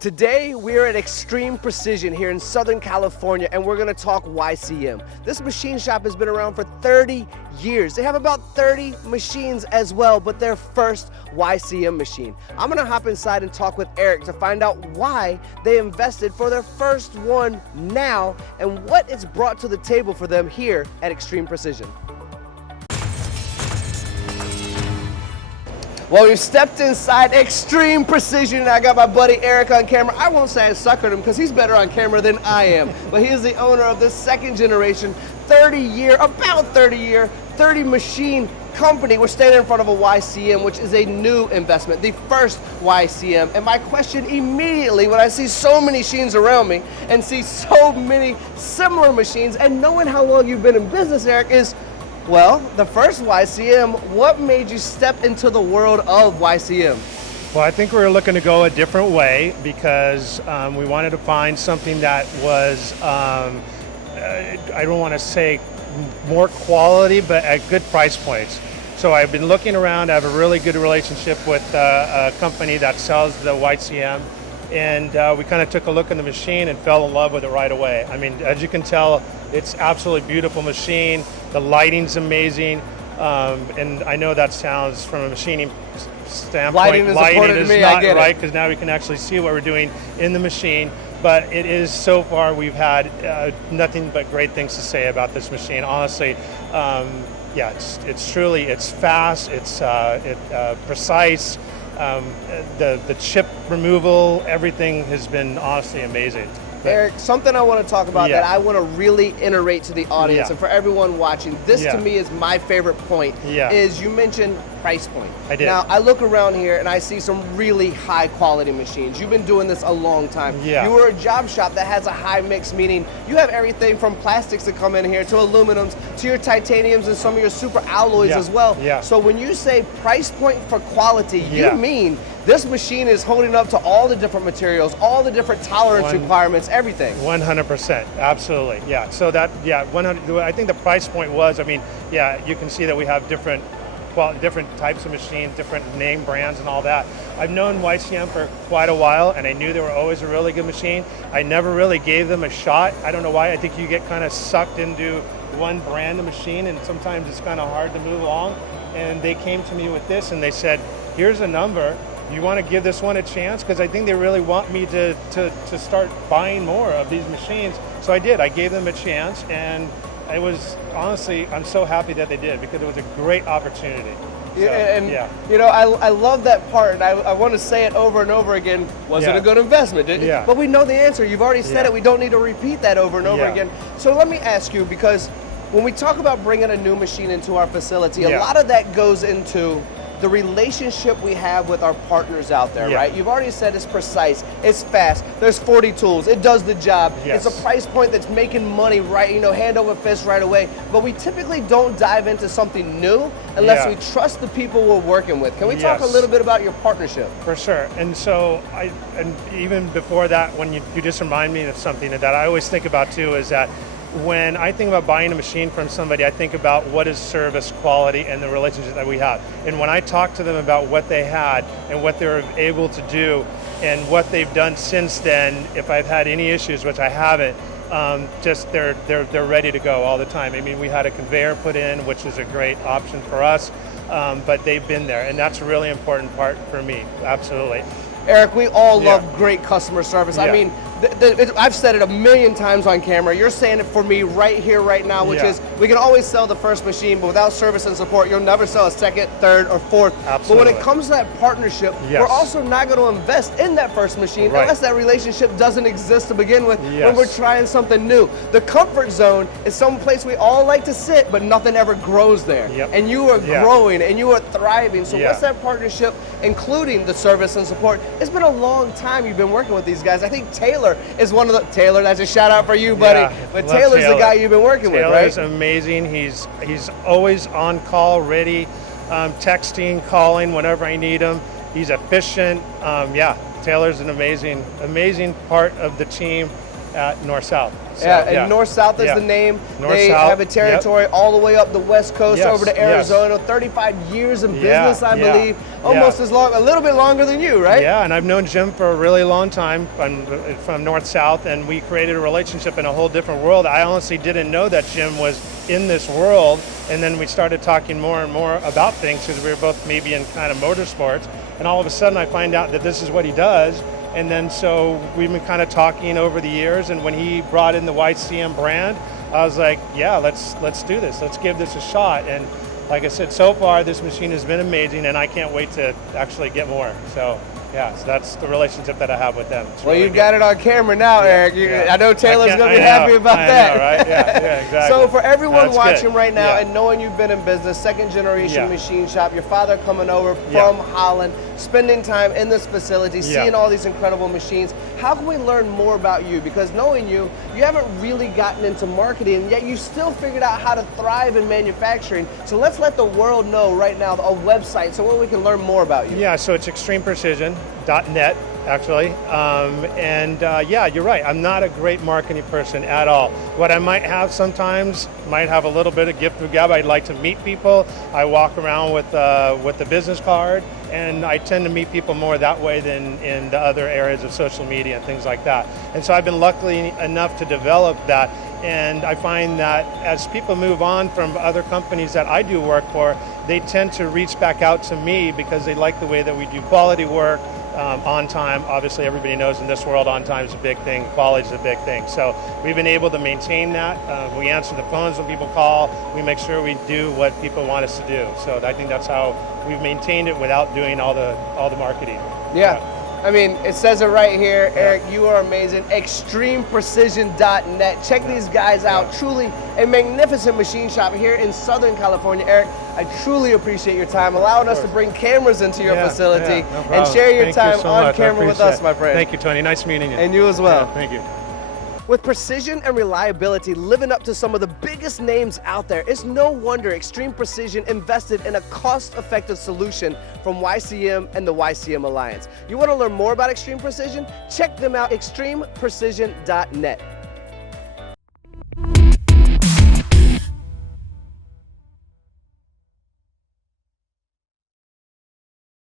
Today, we're at Extreme Precision here in Southern California, and we're gonna talk YCM. This machine shop has been around for 30 years. They have about 30 machines as well, but their first YCM machine. I'm gonna hop inside and talk with Eric to find out why they invested for their first one now and what it's brought to the table for them here at Extreme Precision. Well, we've stepped inside Extreme Precision, and I got my buddy Eric on camera. I won't say I suckered him because he's better on camera than I am, but he is the owner of the second generation, 30 machine company. We're standing in front of a YCM, which is a new investment, the first YCM. And my question immediately, when I see so many machines around me and see so many similar machines, and knowing how long you've been in business, Eric, is, well, the first YCM, what made you step into the world of YCM? Well, I think we were looking to go a different way because we wanted to find something that was, I don't want to say more quality, but at good price points. So I've been looking around. I have a really good relationship with a company that sells the YCM. And we kind of took a look at the machine and fell in love with it right away. I mean, as you can tell, it's absolutely beautiful machine. The lighting's amazing. And I know that sounds from a machining standpoint. Lighting is important to me, I get it. Right, because now we can actually see what we're doing in the machine. But it is, so far, we've had nothing but great things to say about this machine. Honestly, yeah, it's truly, it's fast, it's precise. The chip removal, everything has been honestly amazing. Eric, something I want to talk about that I want to really iterate to the audience and for everyone watching, this to me is my favorite point, is you mentioned price point. I did. Now, I look around here and I see some really high quality machines. You've been doing this a long time. You were a job shop that has a high mix, meaning you have everything from plastics that come in here to aluminums to your titaniums and some of your super alloys as well. So when you say price point for quality, you mean this machine is holding up to all the different materials, all the different tolerance requirements, everything. 100%, absolutely, So that, 100. I think the price point was, I mean, you can see that we have different types of machines, different name brands and all that. I've known YCM for quite a while, and I knew they were always a really good machine. I never really gave them a shot. I don't know why. I think you get kind of sucked into one brand of machine, and sometimes it's kind of hard to move along. And they came to me with this, and they said, "Here's a number. You want to give this one a chance?" Because I think they really want me to start buying more of these machines. So I did. I gave them a chance, and it was, honestly, I'm so happy that they did because it was a great opportunity. So, you know, I love that part, and I want to say it over and over again. Was it a good investment? But we know the answer. You've already said it. We don't need to repeat that over and over again. So let me ask you, because when we talk about bringing a new machine into our facility, a lot of that goes into the relationship we have with our partners out there, right? You've already said it's precise, it's fast, there's 40 tools, it does the job. It's a price point that's making money right, hand over fist right away. But we typically don't dive into something new unless we trust the people we're working with. Can we talk a little bit about your partnership? For sure. And so, and even before that, when you just remind me of something that I always think about too, is that when I think about buying a machine from somebody, I think about what is service, quality, and the relationship that we have. And when I talk to them about what they had and what they were able to do and what they've done since then, if I've had any issues, which I haven't, just they're ready to go all the time. I mean, we had a conveyor put in, which is a great option for us, but they've been there, and that's a really important part for me, absolutely. Eric, we all love great customer service. I mean, I've said it a million times on camera. You're saying it for me right here, right now, which is we can always sell the first machine, but without service and support, you'll never sell a second, third, or fourth. Absolutely. But when it comes to that partnership, we're also not going to invest in that first machine unless that relationship doesn't exist to begin with when we're trying something new. The comfort zone is some place we all like to sit, but nothing ever grows there. And you are growing and you are thriving. So what's that partnership, including the service and support? It's been a long time you've been working with these guys. I think Taylor is one of the, Taylor, that's a shout out for you, buddy. But Taylor's the guy you've been working with, right? Taylor's amazing. He's always on call, ready, texting, calling whenever I need him. He's efficient. Taylor's an amazing part of the team. at North-South. So, and North-South is the name. They have a territory all the way up the West Coast over to Arizona. 35 years in business, I believe. Almost as long, a little bit longer than you, right? Yeah, and I've known Jim for a really long time from North-South, and we created a relationship in a whole different world. I honestly didn't know that Jim was in this world, and then we started talking more and more about things because we were both maybe in kind of motorsports, and all of a sudden I find out that this is what he does. And then so we've been kind of talking over the years, and when he brought in the YCM brand, I was like, yeah, let's do this. Let's give this a shot. And like I said, so far this machine has been amazing, and I can't wait to actually get more. So yeah, so that's the relationship that I have with them. Well, you've got it on camera now, Eric. I know Taylor's going to be happy about that. Know, right? Yeah, exactly. So for everyone watching right now and knowing you've been in business, second generation machine shop, your father coming over from Holland, spending time in this facility, seeing all these incredible machines, how can we learn more about you? Because knowing you, you haven't really gotten into marketing, yet you still figured out how to thrive in manufacturing. So let's let the world know right now a website so where we can learn more about you. Yeah, so it's extremeprecision.net actually. Yeah, you're right. I'm not a great marketing person at all. What I might have sometimes, might have a little bit of gift of gab. I'd like to meet people. I walk around with the business card, and I tend to meet people more that way than in the other areas of social media and things like that. And so I've been lucky enough to develop that. And I find that as people move on from other companies that I do work for, they tend to reach back out to me because they like the way that we do quality work, on time. Obviously everybody knows in this world on time is a big thing, quality is a big thing. So we've been able to maintain that. We answer the phones when people call. We make sure we do what people want us to do. So I think that's how we've maintained it without doing all the marketing. Yeah. I mean, it says it right here, Eric, you are amazing. Extremeprecision.net. Check these guys out. Truly a magnificent machine shop here in Southern California. Eric, I truly appreciate your time, allowing us to bring cameras into your facility and share your time on camera with us, my friend. Thank you, Tony. Nice meeting you. And you as well. Yeah, thank you. With precision and reliability living up to some of the biggest names out there, it's no wonder Extreme Precision invested in a cost-effective solution from YCM and the YCM Alliance. You want to learn more about Extreme Precision? Check them out, extremeprecision.net.